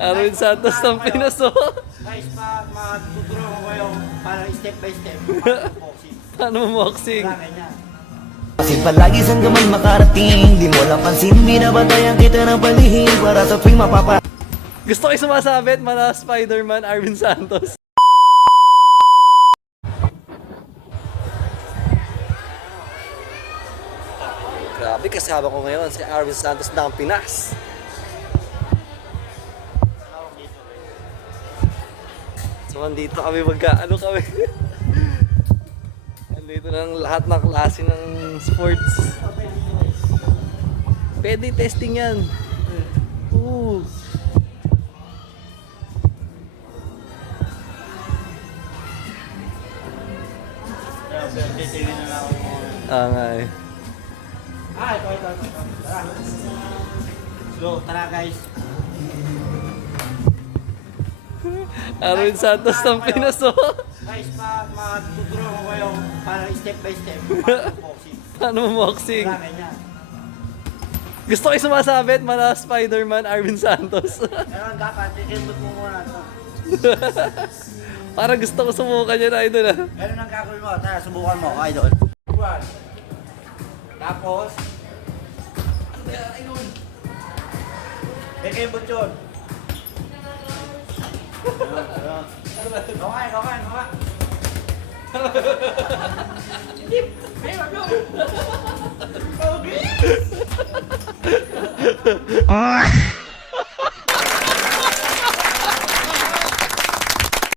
Arwin Santos ng Pinas, oh. Guys, matuturo ko kayo para step by step. Paano mo boxing? Kasi palagi saan ka man makarating, di mo lang pansin, binabatayan kita ng palihim para sa tuwing mapapa. Gusto ko yung sumasabit, mala Spider-Man, Arwin Santos. Grabe, kasama ko ngayon si Arwin Santos ng Pinas. So, andito kami ano kami. Andito ng lahat ng klase ng sports. Pwede testing yan. Oo. Nga eh. Ito. Tara. Slow, tara guys. Arwin Santos ng Pinas, oh. Guys, matuturo ko kayo para step by step. Paano mo boxing? Ganyan. Gusto ko yung sumasabit, mala Spider-Man, Arwin Santos. Ngayon dapat, ikindot mo muna ito. Parang gusto ko sumukan yan, idol, ah. Ganun ang gagawin mo. Tara, subukan mo, idol. Tapos, ikindot yun. Kawan. Okay.